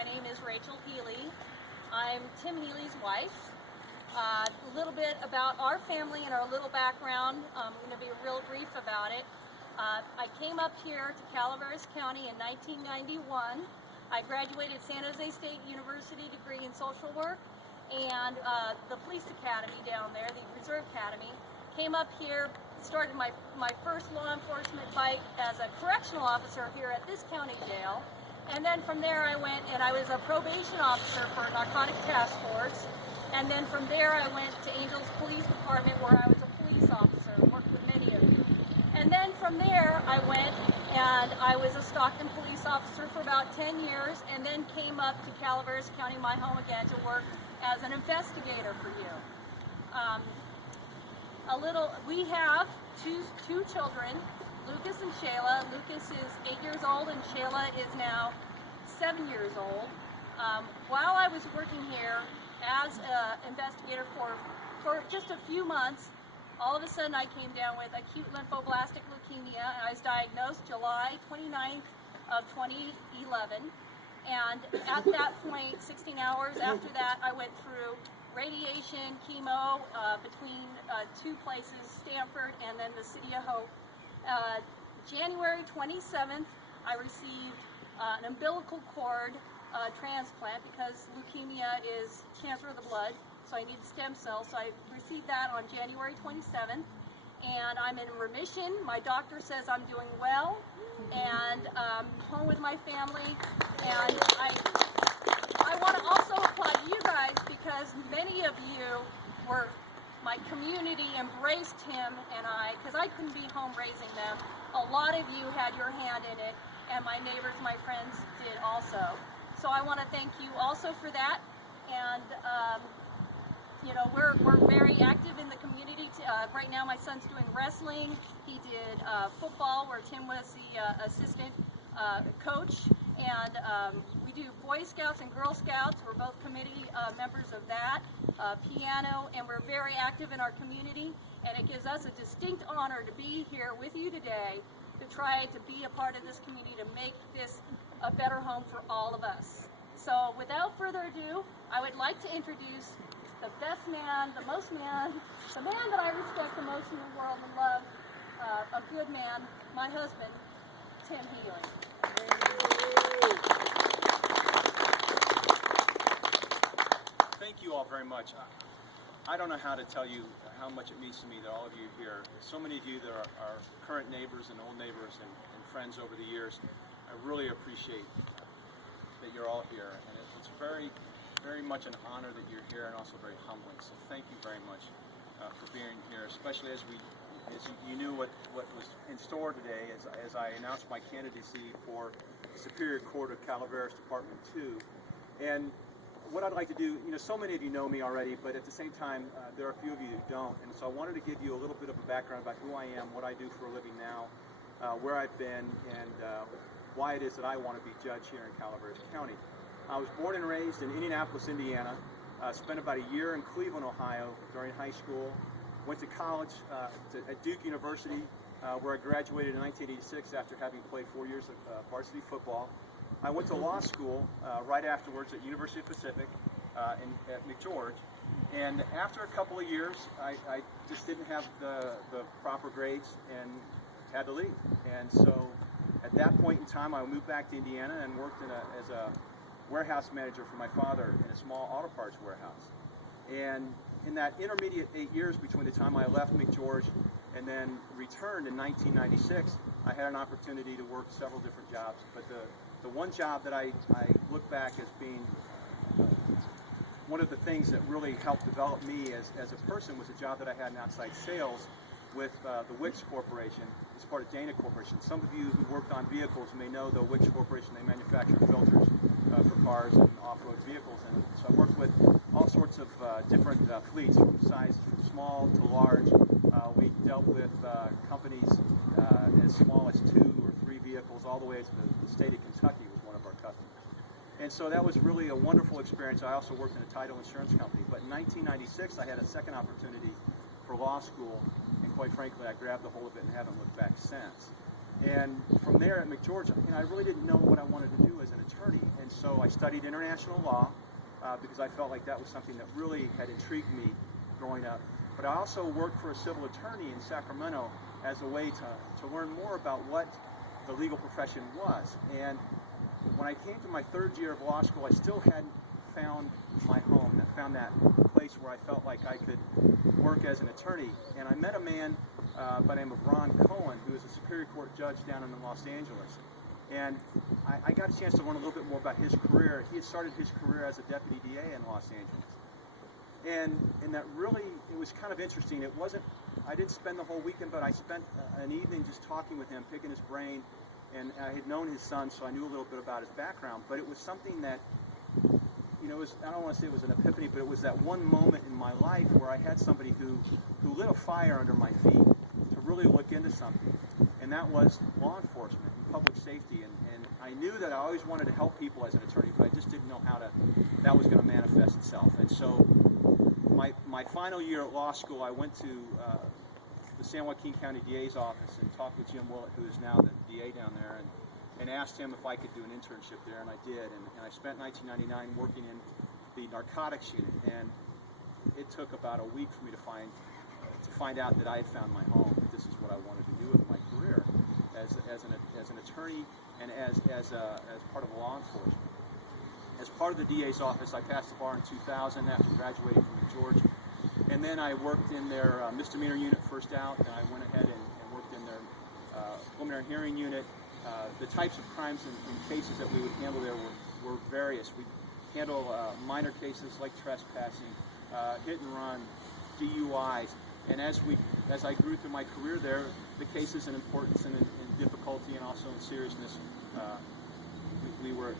My name is Rachel Healy. I'm Tim Healy's wife. A little bit about our family and our little background. I'm going to be real brief about it. I came up here to Calaveras County in 1991. I graduated San Jose State University degree in social work and the police academy down there, the Reserve Academy. Came up here, started my first law enforcement fight as a correctional officer here at this county jail. And then from there I went and I was a probation officer for a narcotic task force. And then from there I went to Angels Police Department where I was a police officer, worked with many of you. And then from there I went and I was a Stockton police officer for about 10 years and then came up to Calaveras County, my home again, to work as an investigator for you. We have two children, Lucas and Shayla. Lucas is 8 years old and Shayla is now 7 years old. While I was working here as an investigator for just a few months, all of a sudden I came down with acute lymphoblastic leukemia and I was diagnosed July 29th of 2011. And at that point, 16 hours after that, I went through radiation, chemo, between two places, Stanford and then the City of Hope. January 27th, I received an umbilical cord transplant because leukemia is cancer of the blood, so I need stem cells. So I received that on January 27th, and I'm in remission. My doctor says I'm doing well, and home with my family. And I want to also applaud you guys because many of you were, my community embraced him and I, because I couldn't be home raising them. A lot of you had your hand in it, and my neighbors, my friends did also. So I want to thank you also for that. And you know, we're very active in the community. Right now my son's doing wrestling. He did football where Tim was the assistant coach. And we do Boy Scouts and Girl Scouts. We're both committee members of that. Piano, and we're very active in our community. And it gives us a distinct honor to be here with you today to try to be a part of this community to make this a better home for all of us. So without further ado, I would like to introduce the best man, the most man, the man that I respect the most in the world and love, a good man, my husband, Tim Healy. Thank you all very much. I don't know how to tell you how much it means to me that all of you here, so many of you that are current neighbors and old neighbors and friends over the years, I really appreciate that you're all here. And it's very, very much an honor that you're here and also very humbling. So thank you very much for being here, especially as you knew what was in store today as I announced my candidacy for Superior Court of Calaveras Department 2. And what I'd like to do, you know, so many of you know me already, but at the same time, there are a few of you who don't. And so I wanted to give you a little bit of a background about who I am, what I do for a living now, where I've been, and why it is that I want to be judge here in Calaveras County. I was born and raised in Indianapolis, Indiana. Spent about a year in Cleveland, Ohio during high school. Went to college at Duke University, where I graduated in 1986 after having played 4 years of varsity football. I went to law school right afterwards at University of Pacific at McGeorge. And after a couple of years, I just didn't have the proper grades and had to leave. And so at that point in time, I moved back to Indiana and worked as a warehouse manager for my father in a small auto parts warehouse. And in that intermediate 8 years between the time I left McGeorge and then returned in 1996, I had an opportunity to work several different jobs. But the one job that I look back as being one of the things that really helped develop me as a person was a job that I had in outside sales with the Wix Corporation. It's part of Dana Corporation. Some of you who worked on vehicles may know the Wix Corporation. They manufacture filters for cars and off-road vehicles. And so I worked with all sorts of different fleets, from sizes from small to large. We dealt with companies as small as 2 or 3 vehicles, all the way to the state of Kentucky was one of our customers. And so that was really a wonderful experience. I also worked in a title insurance company. But in 1996, I had a second opportunity for law school, and quite frankly, I grabbed the whole of it and haven't looked back since. And from there at McGeorge, I really didn't know what I wanted to do as an attorney. And so I studied international law because I felt like that was something that really had intrigued me growing up. But I also worked for a civil attorney in Sacramento as a way to learn more about what the legal profession was. And when I came to my third year of law school, I still hadn't found my home, I found that place where I felt like I could work as an attorney. And I met a man by the name of Ron Cohen, who is a Superior Court judge down in Los Angeles. And I got a chance to learn a little bit more about his career. He had started his career as a deputy DA in Los Angeles. And that really, it was kind of interesting. It wasn't, I didn't spend the whole weekend, but I spent an evening just talking with him, picking his brain. And I had known his son, so I knew a little bit about his background. But it was something that, you know, I don't want to say it was an epiphany, but it was that one moment in my life where I had somebody who lit a fire under my feet to really look into something. And that was law enforcement and public safety. And I knew that I always wanted to help people as an attorney, but I just didn't know how that was going to manifest itself. And so my final year at law school, I went to the San Joaquin County DA's office and talked with Jim Willett, who is now the DA down there, and asked him if I could do an internship there, and I did. And I spent 1999 working in the narcotics unit, and it took about a week for me to find out that I had found my home, that this is what I wanted to do with my career as an attorney and as part of law enforcement. As part of the DA's office, I passed the bar in 2000 after graduating from Georgia. And then I worked in their misdemeanor unit first out, and I went ahead and worked in their preliminary hearing unit. The types of crimes and cases that we would handle there were various. We handle minor cases like trespassing, hit and run, DUIs. And as I grew through my career there, the cases in importance and in difficulty and also in seriousness, we were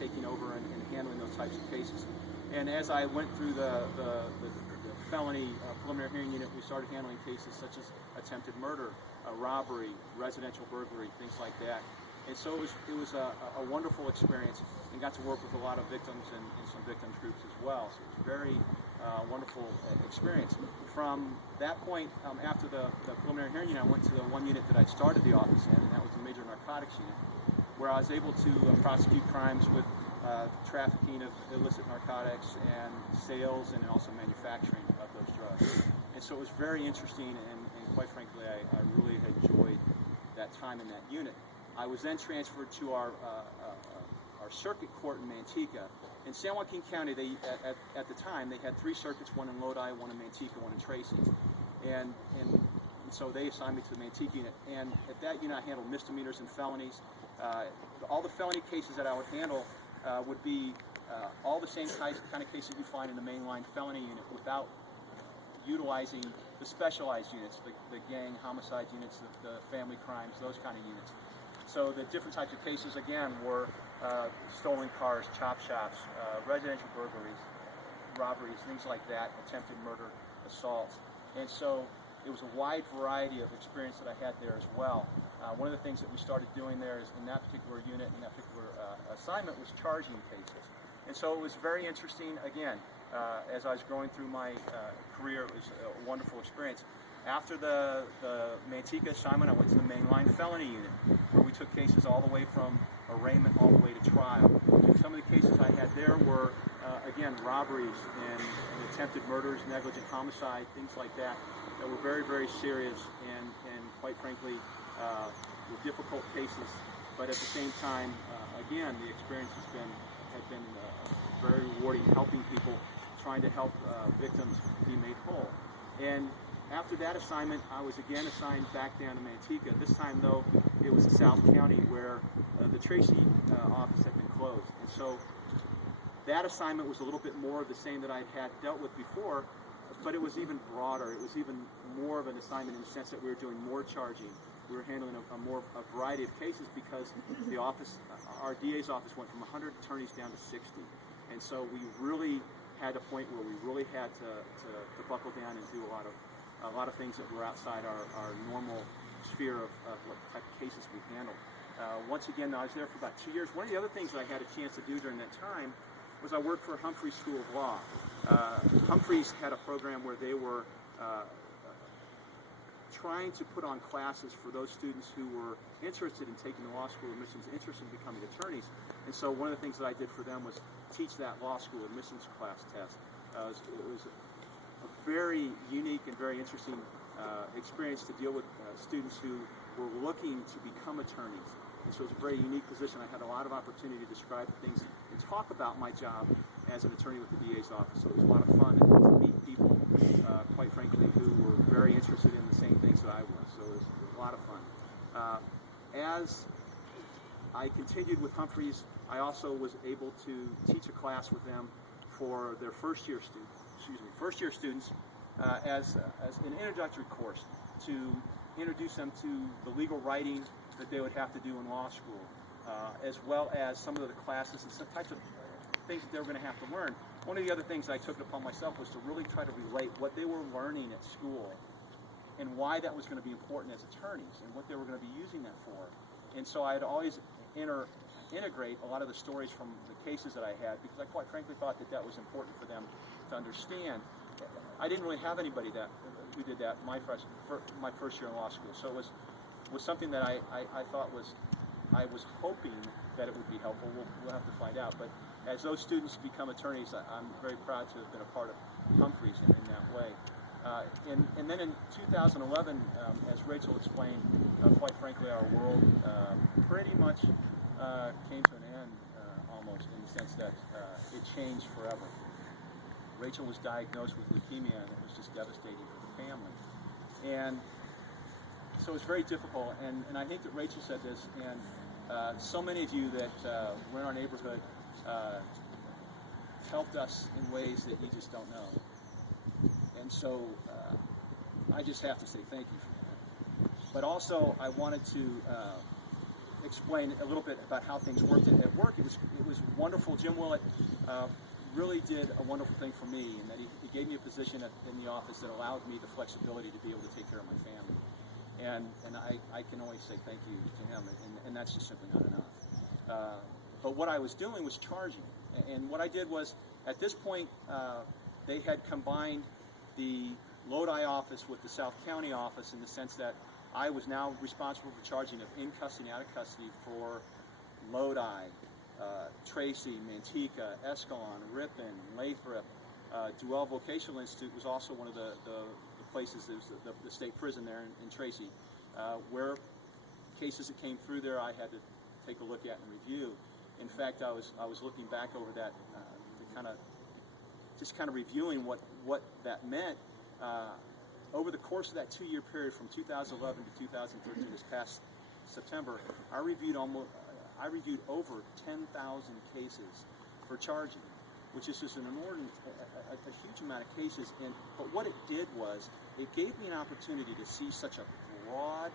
taking over and handling those types of cases. And as I went through the felony preliminary hearing unit, we started handling cases such as attempted murder, robbery, residential burglary, things like that. And so it was a wonderful experience, and got to work with a lot of victims and some victims groups as well. So it was a very wonderful experience. From that point, after the preliminary hearing unit, I went to the one unit that I started the office in, and that was the major narcotics unit, where I was able to prosecute crimes with trafficking of illicit narcotics and sales and also manufacturing of those drugs. And so it was very interesting, and quite frankly, I really enjoyed that time in that unit. I was then transferred to our circuit court in Manteca. In San Joaquin County, at the time, they had 3 circuits, one in Lodi, one in Manteca, one in Tracy. And so they assigned me to the Manteca unit. And at that unit, I handled misdemeanors and felonies. All the felony cases that I would handle would be all the same kind of cases you find in the mainline felony unit without utilizing the specialized units, the gang homicide units, the family crimes, those kind of units. So the different types of cases, again, were stolen cars, chop shops, residential burglaries, robberies, things like that, attempted murder, assaults. And so it was a wide variety of experience that I had there as well. One of the things that we started doing there is in that particular unit, in that particular assignment, was charging cases. And so it was very interesting, again, as I was going through my career, it was a wonderful experience. After the Manteca assignment, I went to the mainline felony unit, where we took cases all the way from arraignment all the way to trial. And some of the cases I had there were, again, robberies and attempted murders, negligent homicide, things like that were very, very serious and quite frankly, were difficult cases. But at the same time, again, the experience had been very rewarding, helping people, trying to help victims be made whole. And after that assignment, I was again assigned back down to Manteca. This time, though, it was in South County, where the Tracy office had been closed. And so that assignment was a little bit more of the same that I had dealt with before, but it was even broader. It was even more of an assignment in the sense that we were doing more charging. We were handling a variety of cases because the office, our DA's office, went from 100 attorneys down to 60. And so we really had a point where we really had to buckle down and do a lot of things that were outside our normal sphere of what type of cases we handled. Once again, I was there for about 2 years. One of the other things I had a chance to do during that time was I worked for Humphrey School of Law. Humphreys had a program where they were trying to put on classes for those students who were interested in taking the law school admissions, interested in becoming attorneys. And so one of the things that I did for them was teach that law school admissions class test. It was a very unique and very interesting experience to deal with students who were looking to become attorneys. And so it was a very unique position. I had a lot of opportunity to describe things and talk about my job as an attorney with the DA's office. So it was a lot of fun to meet people, quite frankly, who were very interested in the same things that I was. So it was a lot of fun. As I continued with Humphreys, I also was able to teach a class with them for their first year students as an introductory course to introduce them to the legal writing that they would have to do in law school, as well as some of the classes and some types of things that they were going to have to learn. One of the other things I took it upon myself was to really try to relate what they were learning at school and why that was going to be important as attorneys and what they were going to be using that for. And so I'd always integrate a lot of the stories from the cases that I had, because I quite frankly thought that that was important for them to understand. I didn't really have anybody who did that my first year in law school, so it was something that I thought I was hoping that it would be helpful. We'll have to find out. But as those students become attorneys, I'm very proud to have been a part of Humphreys in that way. And then in 2011, as Rachel explained, quite frankly, our world pretty much came to an end almost, in the sense that it changed forever. Rachel was diagnosed with leukemia, and it was just devastating for the family. And so it was very difficult, and I think that Rachel said this, and so many of you that were in our neighborhood helped us in ways that you just don't know. And so I just have to say thank you for that. But also I wanted to explain a little bit about how things worked at work. It was wonderful. Jim Willett really did a wonderful thing for me, in that he gave me a position in the office that allowed me the flexibility to be able to take care of my family. And I can only say thank you to him, and that's just simply not enough. But what I was doing was charging. And what I did was, at this point, they had combined the Lodi office with the South County office, in the sense that I was now responsible for charging of in custody and out of custody for Lodi, Tracy, Manteca, Escalon, Ripon, Lathrop. Duell Vocational Institute was also one of the places. There's the state prison there in Tracy, where cases that came through there I had to take a look at and review. In fact, I was looking back over that to kind of reviewing what that meant. Over the course of that 2-year period from 2011 to 2013, this past September, I reviewed over 10,000 cases for charging, which is just a huge amount of cases. But what it did was, it gave me an opportunity to see such a broad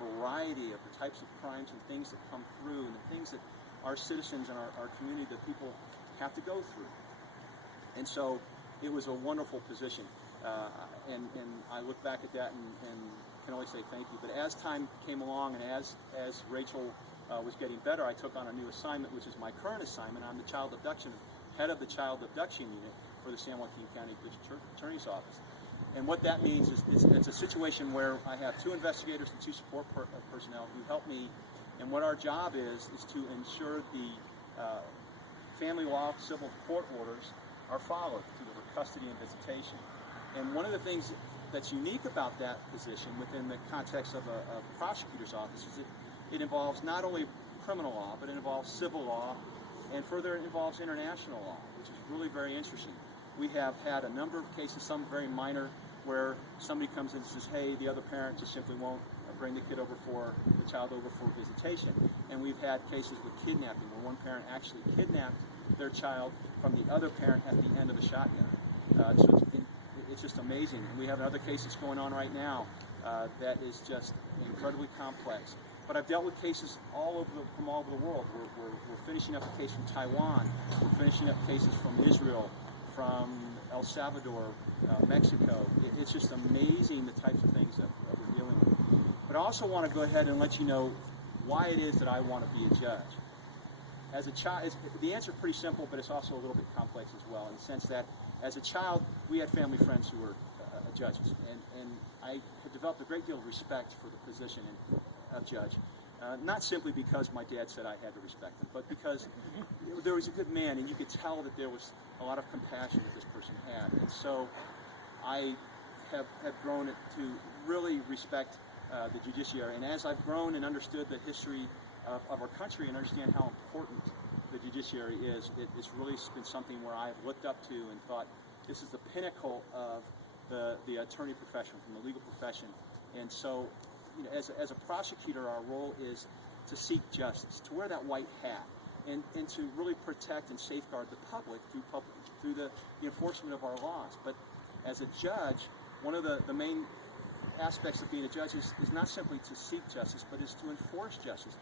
variety of the types of crimes and things that come through, and the things that our citizens and our community, that people have to go through. And so it was a wonderful position. And I look back at that and can only say thank you. But as time came along, and as Rachel was getting better, I took on a new assignment, which is my current assignment. I'm the head of the child abduction unit for the San Joaquin County District Attorney's Office. And what that means is it's a situation where I have 2 investigators and 2 support personnel who help me. And what our job is to ensure the family law civil court orders are followed through the custody and visitation. And one of the things that's unique about that position within the context of a prosecutor's office is it involves not only criminal law, but it involves civil law, and further it involves international law, which is really very interesting. We have had a number of cases, some very minor, where somebody comes in and says, hey, the other parent just simply won't bring the child over for visitation. And we've had cases with kidnapping, where one parent actually kidnapped their child from the other parent at the end of a shotgun. So it's just amazing. And we have other cases going on right now that is just incredibly complex. But I've dealt with cases from all over the world. We're finishing up a case from Taiwan. We're finishing up cases from Israel, from El Salvador, Mexico. It's just amazing the types of things that we're dealing with. But I also want to go ahead and let you know why it is that I want to be a judge. As a child, the answer is pretty simple, but it's also a little bit complex as well, in the sense that as a child, we had family friends who were judges, and I have developed a great deal of respect for the position of judge. Not simply because my dad said I had to respect him, but because there was a good man, and you could tell that there was a lot of compassion that this person had. And so I have grown to really respect the judiciary. And as I've grown and understood the history of our country and understand how important the judiciary is, it's really been something where I've looked up to and thought, this is the pinnacle of the attorney profession, from the legal profession. And so, you know, as a prosecutor, our role is to seek justice, to wear that white hat, and to really protect and safeguard the public through the enforcement of our laws. But as a judge, one of the main aspects of being a judge is not simply to seek justice, but is to enforce justice,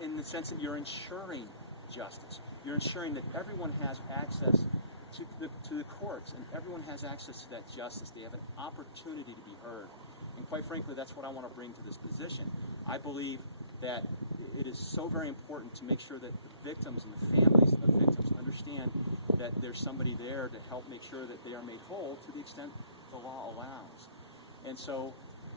in the sense that you're ensuring justice. You're ensuring that everyone has access to the courts, and everyone has access to that justice. They have an opportunity to be heard. And quite frankly, that's what I want to bring to this position. I believe that it is so very important to make sure that the victims and the families of victims understand that there's somebody there to help make sure that they are made whole to the extent the law allows. And so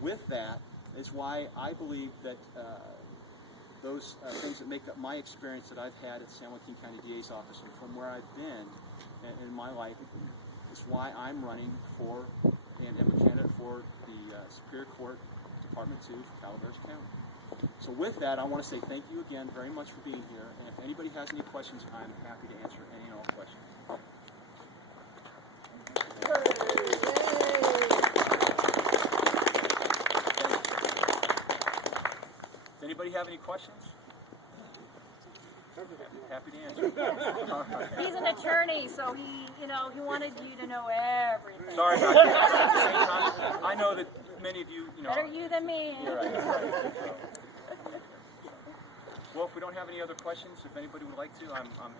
with that is why I believe that those things that make up my experience that I've had at San Joaquin County DA's office and from where I've been in my life is why I'm running for and am a candidate for the Superior Court, Department 2 for Calaveras County. So with that, I want to say thank you again very much for being here, and if anybody has any questions, I'm happy to answer any and all questions. Does anybody have any questions? Happy to answer. He's an attorney, so he wanted you to know everything. Sorry about that. At the same time, I know that many of you, Better you than me. You're right. Well, if we don't have any other questions, if anybody would like to, I'm happy.